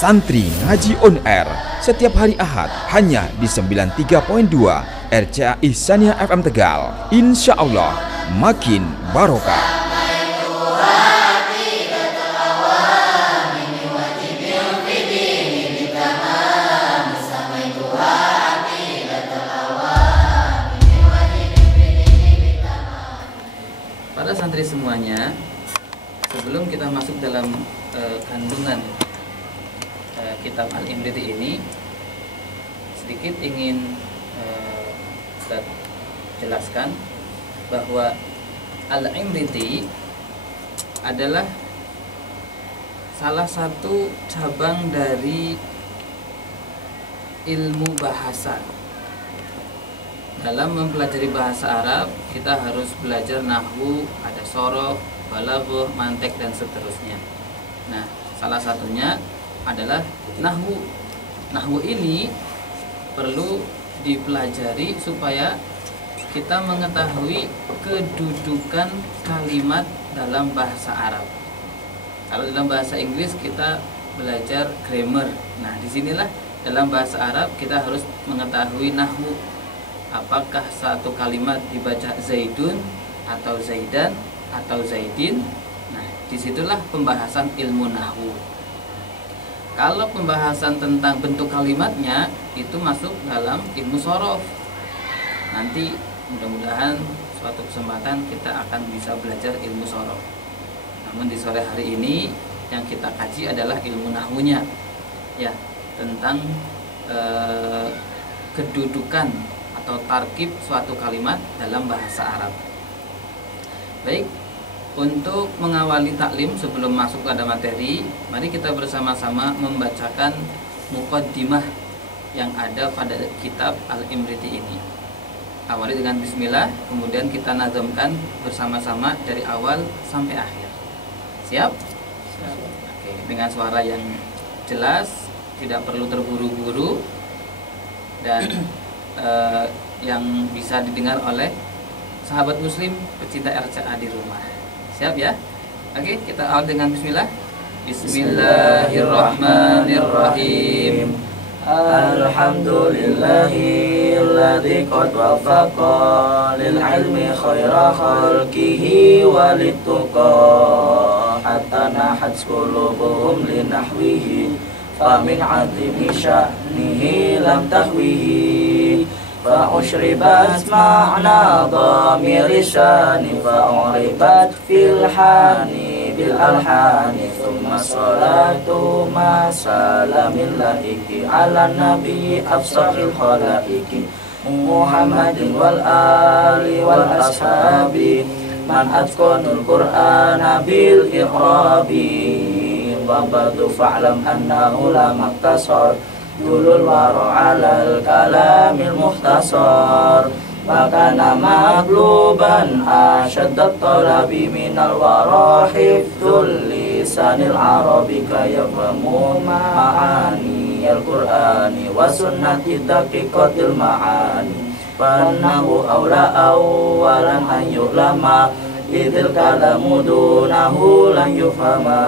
Santri Ngaji On Air setiap hari Ahad hanya di 93.2 RCA Ihsaniyah FM Tegal. Insya Allah makin barokah. Para santri semuanya, sebelum kita masuk dalam kandungan kitab Al-Imriti ini, sedikit ingin Ustaz jelaskan bahwa Al-Imriti adalah salah satu cabang dari ilmu bahasa. Dalam mempelajari bahasa Arab, kita harus belajar nahwu, ada sorof, balaghah, mantek, dan seterusnya. Nah, salah satunya adalah nahwu. Nahwu ini perlu dipelajari supaya kita mengetahui kedudukan kalimat dalam bahasa Arab. Kalau dalam bahasa Inggris kita belajar grammar. Nah, disinilah dalam bahasa Arab kita harus mengetahui nahwu. Apakah satu kalimat dibaca Zaidun atau Zaidan atau Zaidin? Nah, disitulah pembahasan ilmu nahwu. Kalau pembahasan tentang bentuk kalimatnya itu masuk dalam ilmu sorof. Nanti mudah-mudahan suatu kesempatan kita akan bisa belajar ilmu sorof. Namun di sore hari ini yang kita kaji adalah ilmu nahwunya, ya, tentang kedudukan atau tarkib suatu kalimat dalam bahasa Arab. Baik, untuk mengawali taklim sebelum masuk pada materi, mari kita bersama-sama membacakan muqaddimah yang ada pada kitab Al-Imriti ini. Awali dengan bismillah, kemudian kita nazamkan bersama-sama dari awal sampai akhir. Siap? Siap. Oke, dengan suara yang jelas, tidak perlu terburu-buru, dan yang bisa didengar oleh sahabat muslim pecinta RCA di rumah. Siap ya? Oke, kita awal dengan bismillah. Bismillahirrahmanirrahim. Alhamdulillahilladzi qad wafaqa lil ilmi khaira khalqihi walituqa hatta nahat qulubuhum linahwihi famin azimi sya'nihi lam tahwihi fa'ushribat ma'na dhamiri syani fa'uribat fil hani bil alhani thumma salatu ma salamin laiki ala nabi afsahil khalaiki Muhammadin wal ali wal ashabi man atqanul qur'ana bil iqrabi wa ba'du fa'lam annahu la maktasar dulul waro alal kalamil mukhtasar makana magluban asyaddat talabi minal waro hifdul lisanil arabi kayafamu ma'ani al-qur'ani wa sunnati daqiqatil ma'ani fannahu awla awalan an yu'lama idil kalamu dunahu lan yufhama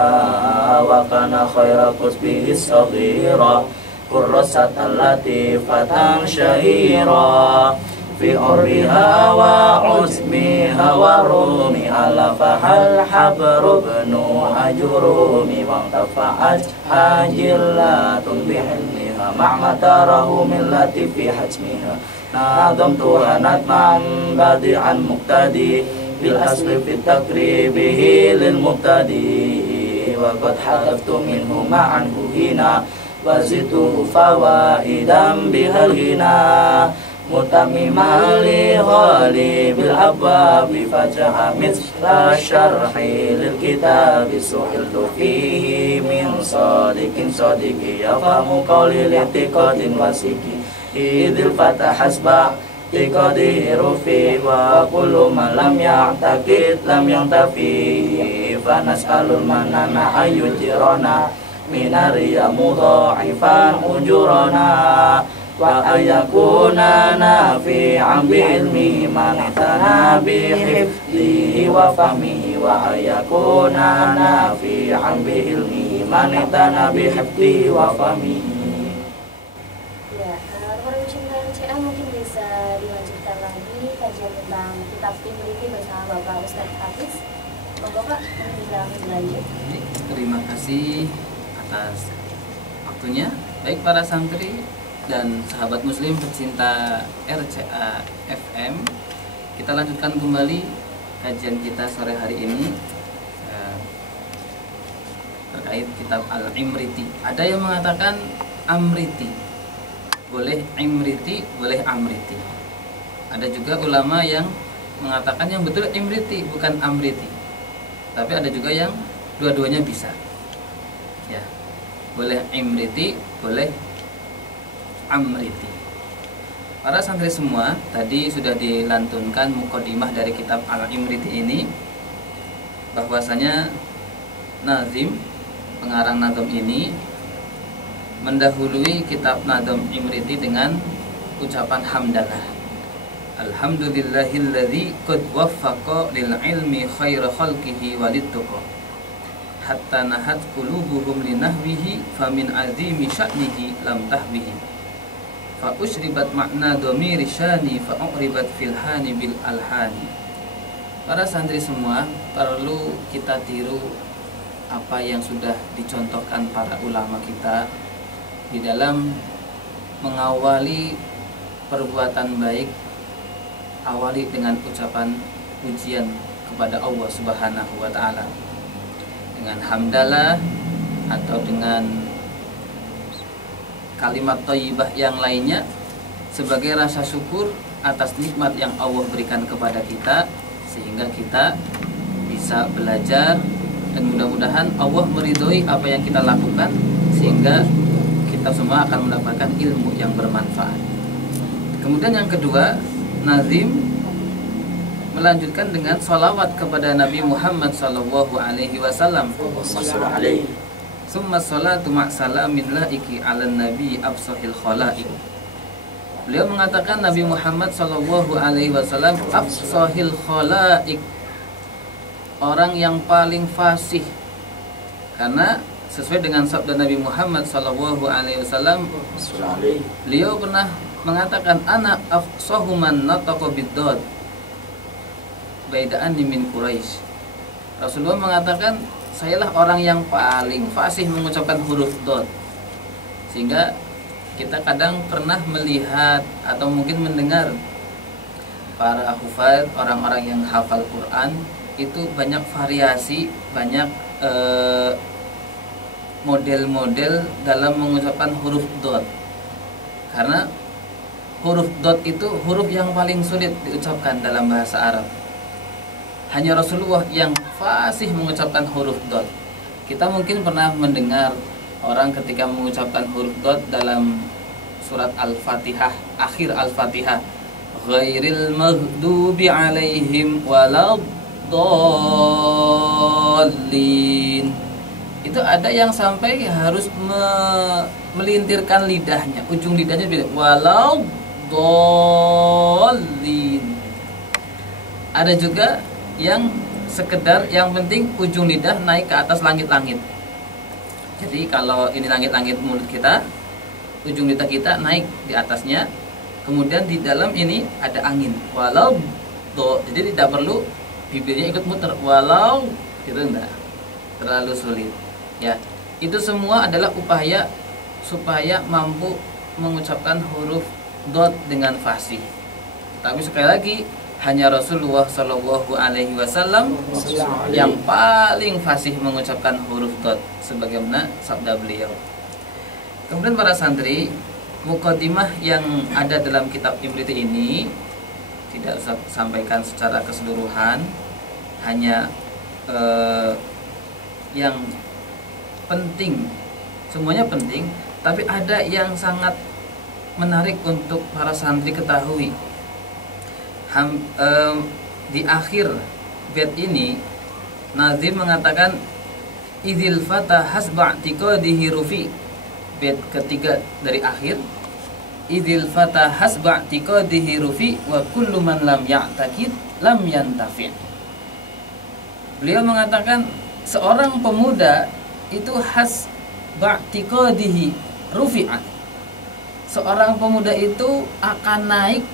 wa kana khaira qusbihi saghira Kurrasatan latifatan syahira Fi urriha wa uzmiha wa rumi Ala fahal habru bnu ajurumi Wang tafa'at hajillatun bihilmiha Ma'matarahu min latifi hajmiha Nadam tuhanat mambadi'an muqtadi Bil asli fit takribihi lil muqtadi Wa qad hadaftu minhu ma'anhu hina wazitu fawaidam bihal ghina mutammiman li ghalibil abwabi faja'a mithla syarhi lil kitabi suhiltu fihi min sadiqin sadiqi yafamu qawli litiqadin wasiki idil fatah hasba tiqadi rufi wa kullu man lam ya'taqid lam yantafi fanas'alul manana ayyujirana minariya mudha'ifan ujurana wa ayakuna nafi'an bi'ilmihi man itana bihifdihi wa fahmihi wa ayakuna nafi'an bi'ilmihi manitana bihifdi wa fami. Ya, para pencinta RCA mungkin bisa dilanjutkan lagi kajian tentang kitab Imriti bersama Bapak Ustadz Hafiz. Monggo Pak, bisa lanjut. Terima kasih atas waktunya. Baik para santri dan sahabat muslim pecinta RCA FM, kita lanjutkan kembali kajian kita sore hari ini terkait kitab Al-Imriti. Ada yang mengatakan Amriti, boleh Imriti, boleh Amriti. Ada juga ulama yang mengatakan yang betul Imriti, bukan Amriti. Tapi ada juga yang dua-duanya bisa. Ya, boleh Imriti, boleh Amriti. Para santri semua, tadi sudah dilantunkan mukadimah dari kitab Al-Imriti ini, bahwasanya nazim, pengarang nazam ini mendahului kitab nazam Imriti dengan ucapan hamdalah. Alhamdulillahilladzi qad waffaqa lil ilmi khaira khalqihi walidtuqa hatta nahat qulubuhum linahwihi famin azimi sya'nihi lam tahwihi fa usyribat makna dhamiri syani fa uqribat filhani bil alhani. Para santri semua, perlu kita tiru apa yang sudah dicontohkan para ulama kita di dalam mengawali perbuatan baik. Awali dengan ucapan pujian kepada Allah Subhanahu wa taala dengan hamdalah atau dengan kalimat thayyibah yang lainnya sebagai rasa syukur atas nikmat yang Allah berikan kepada kita, sehingga kita bisa belajar dan mudah-mudahan Allah meridhoi apa yang kita lakukan sehingga kita semua akan mendapatkan ilmu yang bermanfaat. Kemudian yang kedua, nazim melanjutkan dengan salawat kepada Nabi Muhammad sallallahu alaihi wasallam. Summa salatu ma'salamin laiki 'alan nabi afsahil khalaiq. Beliau mengatakan Nabi Muhammad sallallahu alaihi wasallam afsahil khalaiq, orang yang paling fasih. Karena sesuai dengan sabda Nabi Muhammad sallallahu alaihi wasallam, beliau pernah mengatakan ana afsahu man nataqa bid-dad baidaan min Quraisy. Rasulullah mengatakan, sayalah orang yang paling fasih mengucapkan huruf dad. Sehingga kita kadang pernah melihat atau mungkin mendengar para hufaz, orang-orang yang hafal Quran itu banyak variasi, banyak model-model dalam mengucapkan huruf dad. Karena huruf dad itu huruf yang paling sulit diucapkan dalam bahasa Arab. Hanya Rasulullah yang fasih mengucapkan huruf dad. Kita mungkin pernah mendengar orang ketika mengucapkan huruf dad dalam surat Al-Fatihah, akhir Al-Fatihah, ghairil maghdubi alaihim waladdallin. Itu ada yang sampai harus melintirkan lidahnya, ujung lidahnya bilang waladdallin. Ada juga yang sekedar yang penting ujung lidah naik ke atas langit-langit. Jadi kalau ini langit-langit mulut kita, ujung lidah kita naik di atasnya, kemudian di dalam ini ada angin. Walau do, jadi tidak perlu bibirnya ikut muter. Walau itu enggak terlalu sulit. Ya, itu semua adalah upaya supaya mampu mengucapkan huruf dot dengan fasih. Tapi sekali lagi, hanya Rasulullah Shallallahu Alaihi Wasallam yang paling fasih mengucapkan huruf dot sebagaimana sabda beliau. Kemudian para santri, mukadimah yang ada dalam kitab Imriti ini tidak usah sampaikan secara keseluruhan, hanya yang penting, semuanya penting, tapi ada yang sangat menarik untuk para santri ketahui. Di akhir bait ini nazim mengatakan idzil fata hasba i'tiqadihi rufi. Bait ketiga dari akhir, idzil fata hasba i'tiqadihi rufi wa kullu man lam ya'taqid lam yantafi. Beliau mengatakan seorang pemuda itu has ba'tiqadihi rufi'at. Seorang pemuda itu akan naik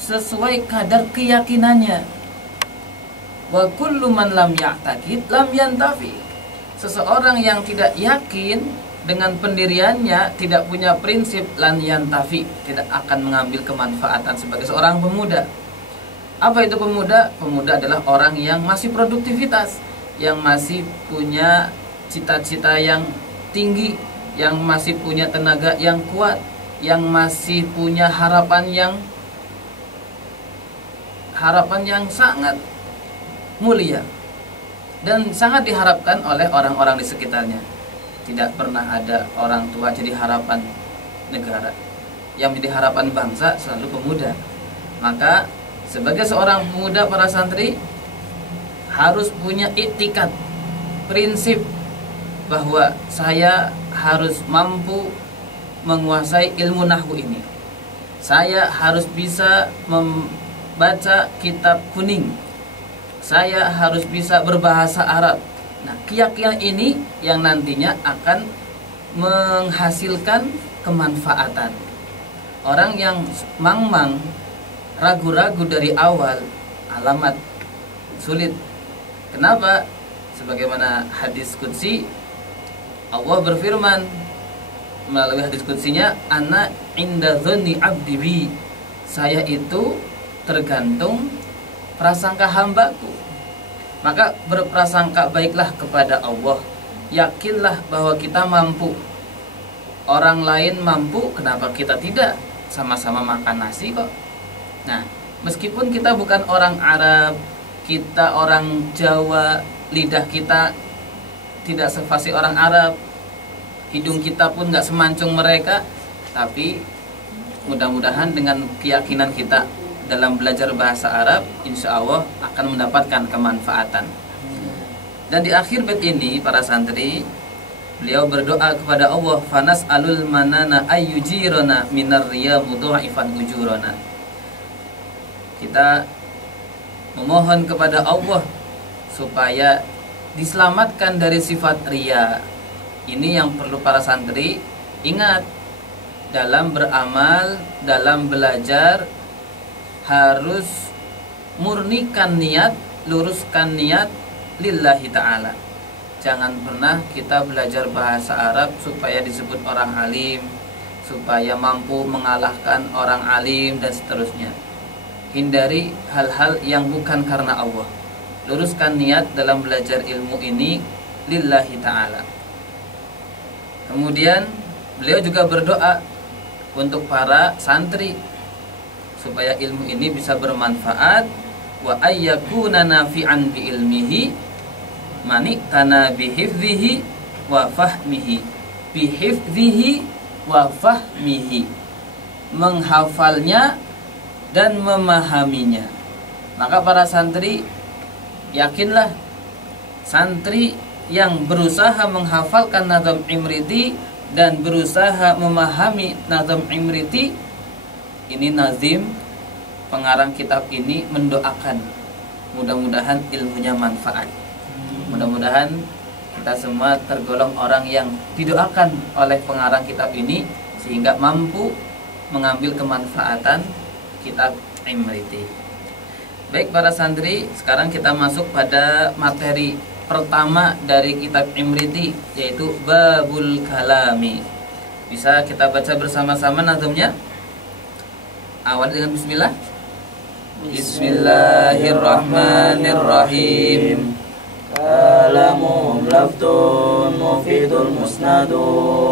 sesuai kadar keyakinannya. Wa kullu man lam ya'taqid lam yantafi. Seseorang yang tidak yakin dengan pendiriannya, tidak punya prinsip, lan yantafi, tidak akan mengambil kemanfaatan sebagai seorang pemuda. Apa itu pemuda? Pemuda adalah orang yang masih produktivitas, yang masih punya cita-cita yang tinggi, yang masih punya tenaga yang kuat, yang masih punya harapan yang sangat mulia dan sangat diharapkan oleh orang-orang di sekitarnya. Tidak pernah ada orang tua jadi harapan negara. Yang menjadi harapan bangsa selalu pemuda. Maka sebagai seorang pemuda, para santri harus punya iktikad, prinsip bahwa saya harus mampu menguasai ilmu nahwu ini. Saya harus bisa membaca kitab kuning. Saya harus bisa berbahasa Arab. Nah, keyakinan ini yang nantinya akan menghasilkan kemanfaatan. Orang yang mang-mang, ragu-ragu dari awal, alamat sulit. Kenapa? Sebagaimana hadis qudsi, Allah berfirman melalui hadis qudsinya, ana inda dzanni abdi bi. Saya itu tergantung prasangka hambaku. Maka berprasangka baiklah kepada Allah. Yakinlah bahwa kita mampu. Orang lain mampu, kenapa kita tidak? Sama-sama makan nasi kok. Nah, meskipun kita bukan orang Arab, kita orang Jawa, lidah kita tidak sefasih orang Arab, hidung kita pun gak semancung mereka, tapi mudah-mudahan dengan keyakinan kita dalam belajar bahasa Arab, insya Allah akan mendapatkan kemanfaatan. Dan di akhir bait ini, para santri, beliau berdoa kepada Allah, fanas alul manana ayyujirona minar riya mudha'ifan ujurona. Kita memohon kepada Allah supaya diselamatkan dari sifat riya. Ini yang perlu para santri ingat dalam beramal, dalam belajar. Harus murnikan niat, luruskan niat lillahi ta'ala. Jangan pernah kita belajar bahasa Arab supaya disebut orang alim, supaya mampu mengalahkan orang alim dan seterusnya. Hindari hal-hal yang bukan karena Allah. Luruskan niat dalam belajar ilmu ini lillahi ta'ala. Kemudian beliau juga berdoa untuk para santri supaya ilmu ini bisa bermanfaat, wa ayyakuna nafi'an bi ilmihi maniktana bihifdhihi wa fahmihi, bihifdhihi wa fahmihi, menghafalnya dan memahaminya. Maka para santri, yakinlah santri yang berusaha menghafalkan Nazm Imriti dan berusaha memahami Nazm Imriti, ini nazim, pengarang kitab ini mendoakan mudah-mudahan ilmunya manfaat. Mudah-mudahan kita semua tergolong orang yang didoakan oleh pengarang kitab ini sehingga mampu mengambil kemanfaatan kitab Imriti. Baik para santri, sekarang kita masuk pada materi pertama dari kitab Imriti, yaitu Babul Kalami. Bisa kita baca bersama-sama nazmnya? Awal dengan bismillah. Bismillahirrahmanirrahim. Kalamu lafdun mufidul musnadu,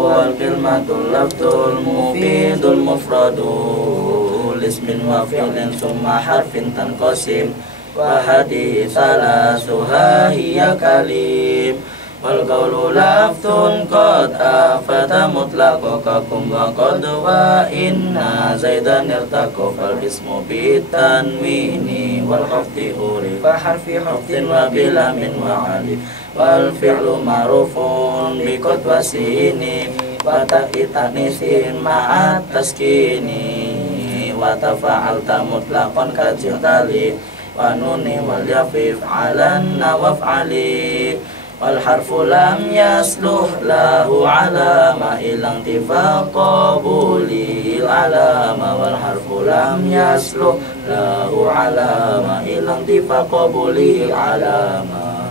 wal kilmatul lafdul mufidul mufradu, lismin wa fi'lin summa harfin tanqasim, wa hadithala suha hiya kalim. Wal qawlu laftun qad afata mutlaqakum wa qad wa inna zaidan irtaqu fal ismu bitanwini wal khafti urifa harfi khaftin wa bilamin wa alif wal fi'lu ma'rufun bi qad wasini wa ta'itanisin ma'at taskini wa tafa'alta mutlaqan kajitali wa nuni wal yafif alan nawaf ali wal harfu lam yasluh lahu alama ilang tifaqa bulil alama wal harfu lam yasluh lahu alama ilang tifaqa bulil alama.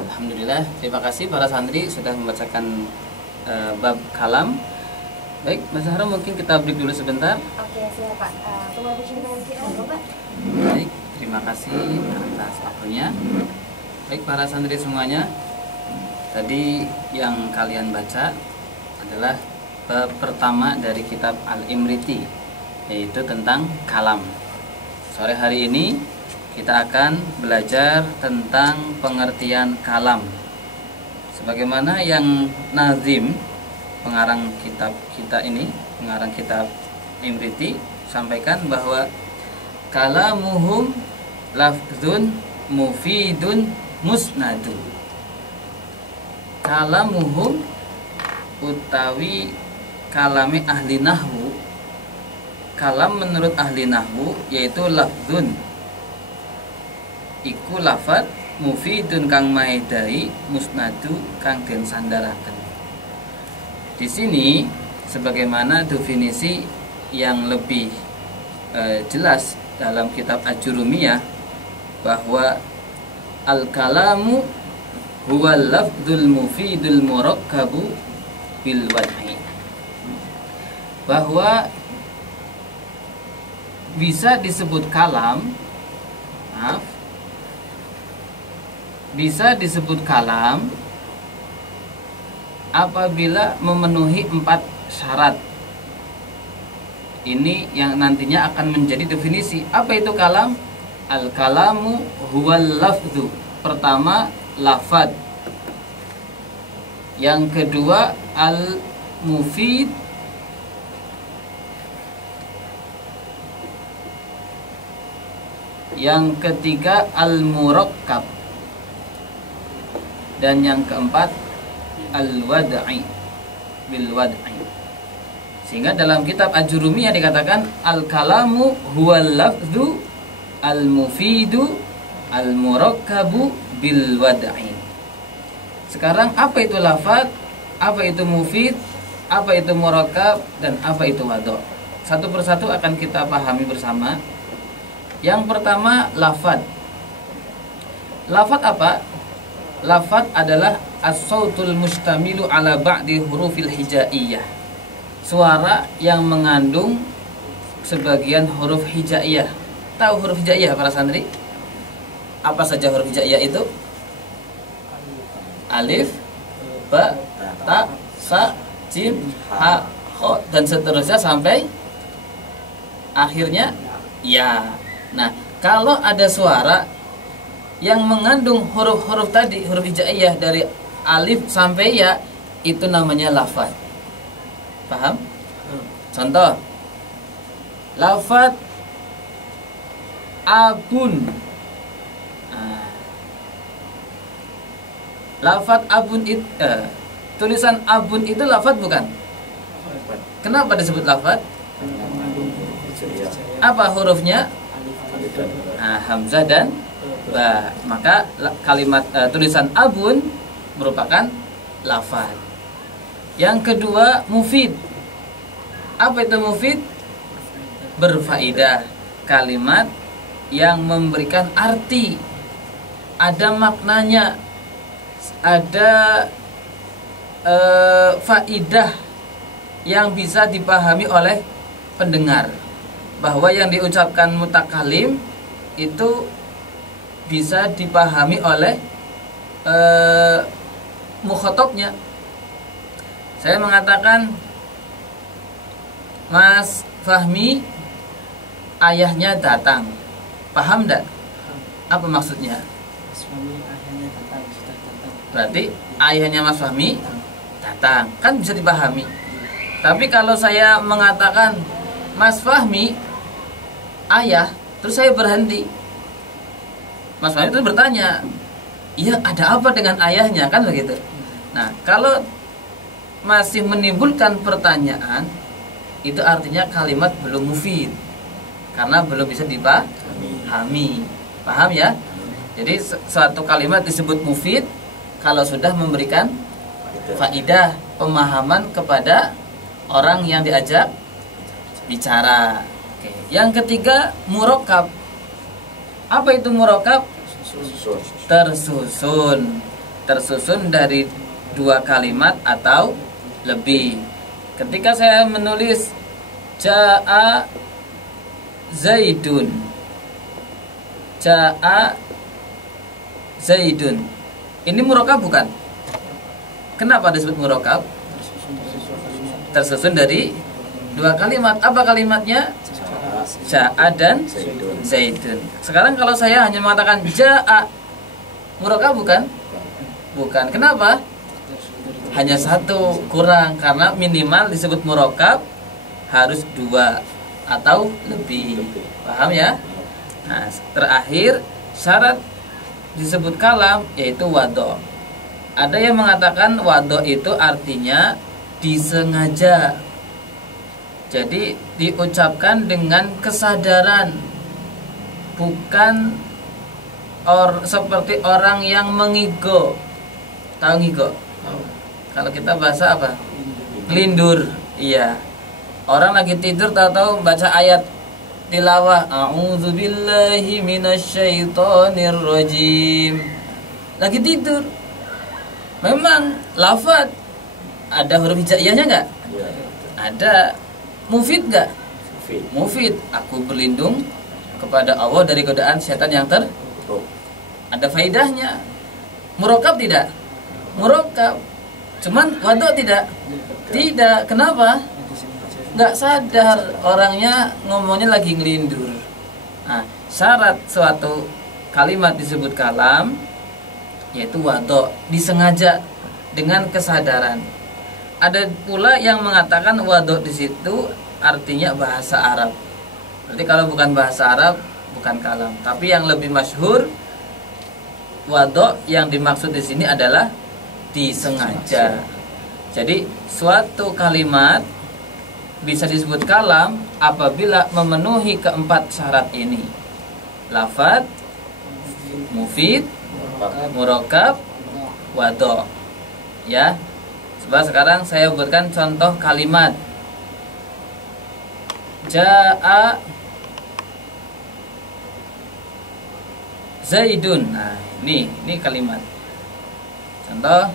Alhamdulillah, terima kasih para santri sudah membacakan bab kalam. Baik, Mas Zahra, mungkin kita break dulu sebentar. Oke, siap Pak. Tunggu percintaan kita, Pak. Baik, terima kasih atas waktunya. Baik para santri semuanya, tadi yang kalian baca adalah bab pertama dari kitab Al-Imriti, yaitu tentang kalam. Sore hari ini kita akan belajar tentang pengertian kalam. Sebagaimana yang nazim, pengarang kitab kita ini, pengarang kitab Imriti, sampaikan bahwa kalamuhum lafzun mufidun musnadu. Kalamuhum utawi kalami ahli nahwu, kalam menurut ahli nahwu yaitu lafzun, iku lafad mufidun kang maedai, musnadu kang den sandaraken. Di sini sebagaimana definisi yang lebih jelas dalam kitab Ajurumiyah, bahwa al-kalamu huwa lafdzul mufidul murakkabu bil wad'i, bahwa bisa disebut kalam, bisa disebut kalam apabila memenuhi 4 syarat. Ini yang nantinya akan menjadi definisi. Apa itu kalam? Al-kalamu huwal lafdhu. Pertama, lafad. Yang kedua, al-mufid. Yang ketiga, al-murakkab. Dan yang keempat, al-wad'i, bil wad'i. Sehingga dalam kitab Ajurumiyah dikatakan al-kalamu huwal lafdhu al-mufidu al-murakkabu bil wad'i. Sekarang apa itu lafaz, apa itu mufid, apa itu murakkab, dan apa itu wad'? Satu persatu akan kita pahami bersama. Yang pertama, lafaz. Lafaz apa? Lafaz adalah as-sautul mustamilu ala ba'di hurufil hijaiyah, suara yang mengandung sebagian huruf hijaiyah. Tahu huruf hijaiyah para santri? Apa saja huruf hijaiyah itu? Alif, ba, ta, sa, jim, ha, kho, dan seterusnya sampai akhirnya ya. Nah, kalau ada suara yang mengandung huruf-huruf tadi, huruf hijaiyah dari alif sampai ya, itu namanya lafaz. Paham? Contoh, lafaz abun. Lafaz abun itu tulisan abun itu lafaz bukan? Kenapa disebut lafaz? Apa hurufnya? Hamzah dan ba. Maka kalimat tulisan abun merupakan lafaz. Yang kedua, mufid. Apa itu mufid? Berfaedah, kalimat yang memberikan arti, ada maknanya, ada faidah yang bisa dipahami oleh pendengar, bahwa yang diucapkan mutakalim itu bisa dipahami oleh mukhatabnya. Saya mengatakan, Mas Fahmi ayahnya datang. Paham enggak? Apa maksudnya? Mas Fahmi ayahnya datang, sudah datang. Berarti ayahnya Mas Fahmi datang, kan bisa dipahami. Tapi kalau saya mengatakan Mas Fahmi ayah, terus saya berhenti, Mas Fahmi terus bertanya, iya ada apa dengan ayahnya, kan begitu. Nah, kalau masih menimbulkan pertanyaan, itu artinya kalimat belum mufid, karena belum bisa dipahami. Paham ya? Jadi suatu kalimat disebut mufid kalau sudah memberikan faidah, pemahaman kepada orang yang diajak bicara. Oke. Yang ketiga, murokab. Apa itu murokab? Tersusun. Tersusun dari 2 kalimat atau lebih. Ketika saya menulis Ja'a Zaidun, Ja'a Zaidun, ini murokab bukan? Kenapa disebut murokab? Tersusun dari 2 kalimat. Apa kalimatnya? Ja'a dan Zaidun. Sekarang kalau saya hanya mengatakan Ja'a, murokab bukan? Bukan. Kenapa? Hanya 1, kurang. Karena minimal disebut murokab harus 2 atau lebih. Paham ya? Nah, terakhir syarat disebut kalam yaitu wado. Ada yang mengatakan wado itu artinya disengaja. Jadi diucapkan dengan kesadaran, bukan seperti orang yang mengigo. Tahu ngigo? Kalau kita bahasa apa? Ngelindur. Iya. Orang lagi tidur tahu-tahu baca ayat tilawah, a'udzubillahi minasyaitonirrajim. Lagi tidur. Memang lafaz ada huruf hijaiyahnya enggak? Ada. Mufid enggak? Mufid. Aku berlindung kepada Allah dari godaan setan yang ada faidahnya. Murokab tidak? Murokab. Cuman waduk tidak? Tidak. Kenapa? Nggak sadar, orangnya ngomongnya lagi ngelindur. Nah, syarat suatu kalimat disebut kalam yaitu waduk, disengaja dengan kesadaran. Ada pula yang mengatakan waduk di situ artinya bahasa Arab. Berarti kalau bukan bahasa Arab bukan kalam. Tapi yang lebih masyhur waduk yang dimaksud di sini adalah disengaja. Jadi suatu kalimat bisa disebut kalam apabila memenuhi 4 syarat ini: lafaz, mufid, murokab, wado. Ya. Coba sekarang saya buatkan contoh kalimat. Ja'a Zaidun. Nah, ini kalimat. Contoh.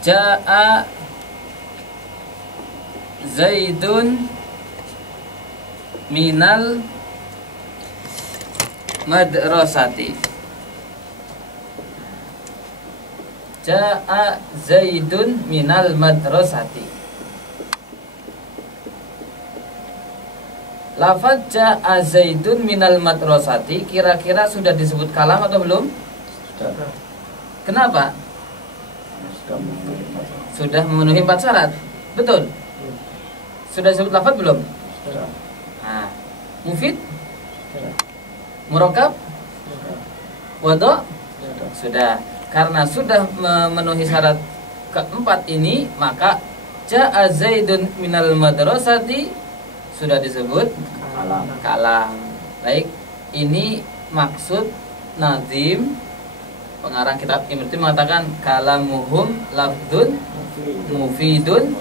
Ja'a Zaidun minal madrasati. Ja'a Zaidun minal madrasati. Lafaz Ja'a Zaidun minal madrasati kira-kira sudah disebut kalam atau belum? Sudah. Kenapa? Sudah memenuhi 4 syarat. Betul? Sudah disebut lafaz belum? Sudah. Nah, mufid? Sudah. Murokab? Wado? Sudah. Karena sudah memenuhi syarat keempat ini, maka Ja'a Zaidun minal madrasati sudah disebut kalam. Baik, ini maksud nazim pengarang kitab Imriti mengatakan kalamuhum lafdun mufidun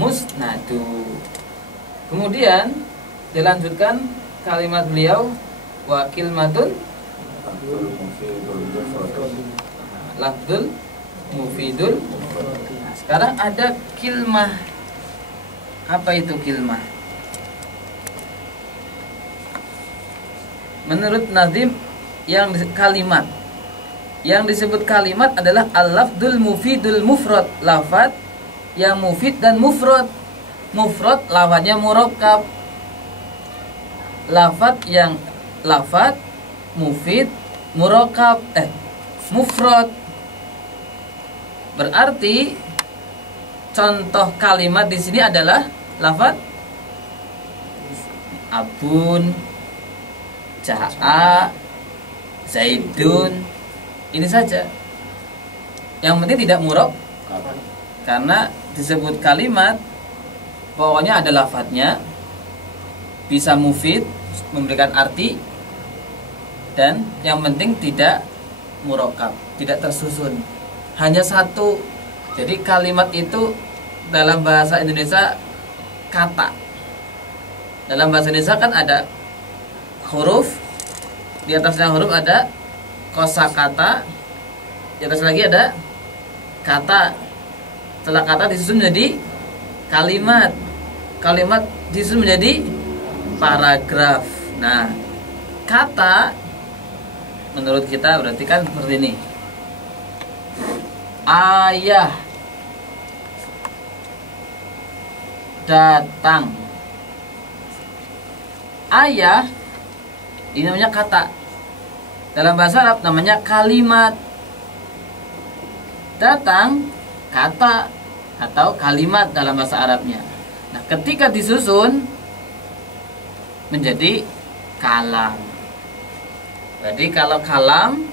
musnadu. Kemudian dilanjutkan kalimat beliau wa kilmatun lafdul mufidul. Nah, sekarang ada kilmah. Apa itu kilmah? Menurut nazim yang kalimat yang disebut kalimat adalah al-lafdul mufidul mufrad, lafaz yang mufid dan mufrad. Mufrad lafaznya murakkab. Lafaz mufid murakkab mufrad. Berarti contoh kalimat di sini adalah lafaz abun, ja'a, zaidun. Ini saja. Yang penting tidak murok, karena disebut kalimat pokoknya ada lafadznya, bisa mufid memberikan arti, dan yang penting tidak murakkab, tidak tersusun. Hanya satu. Jadi kalimat itu dalam bahasa Indonesia kata. Dalam bahasa Indonesia kan ada huruf, di atasnya huruf ada kosakata, di atas lagi ada kata. Setelah kata disusun menjadi kalimat. Kalimat disusun menjadi paragraf. Nah, kata menurut kita berarti kan seperti ini. Ayah datang. Ayah ini namanya kata. Dalam bahasa Arab namanya kalimat. Datang kata atau kalimat dalam bahasa Arabnya. Nah, ketika disusun menjadi kalam. Jadi kalau kalam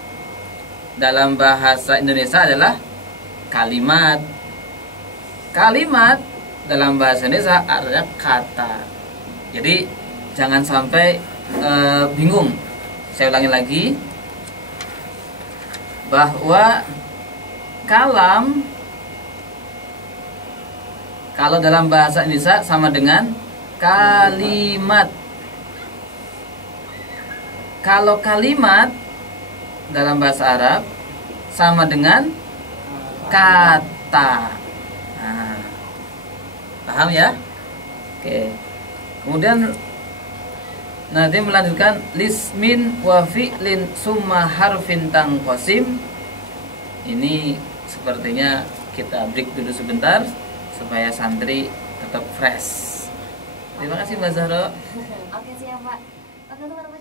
dalam bahasa Indonesia adalah kalimat. Kalimat dalam bahasa Indonesia adalah kata. Jadi jangan sampai bingung. Saya ulangi lagi bahwa kalam kalau dalam bahasa Indonesia sama dengan kalimat. Kalau kalimat dalam bahasa Arab sama dengan kata. Nah, paham ya? Oke. Kemudian nanti melanjutkan lismin wa fi'lin summa harfin tangqasim. Ini sepertinya kita break dulu sebentar supaya santri tetap fresh. Terima kasih Mbak Zahra. Oke siap Pak. Oke teman-teman.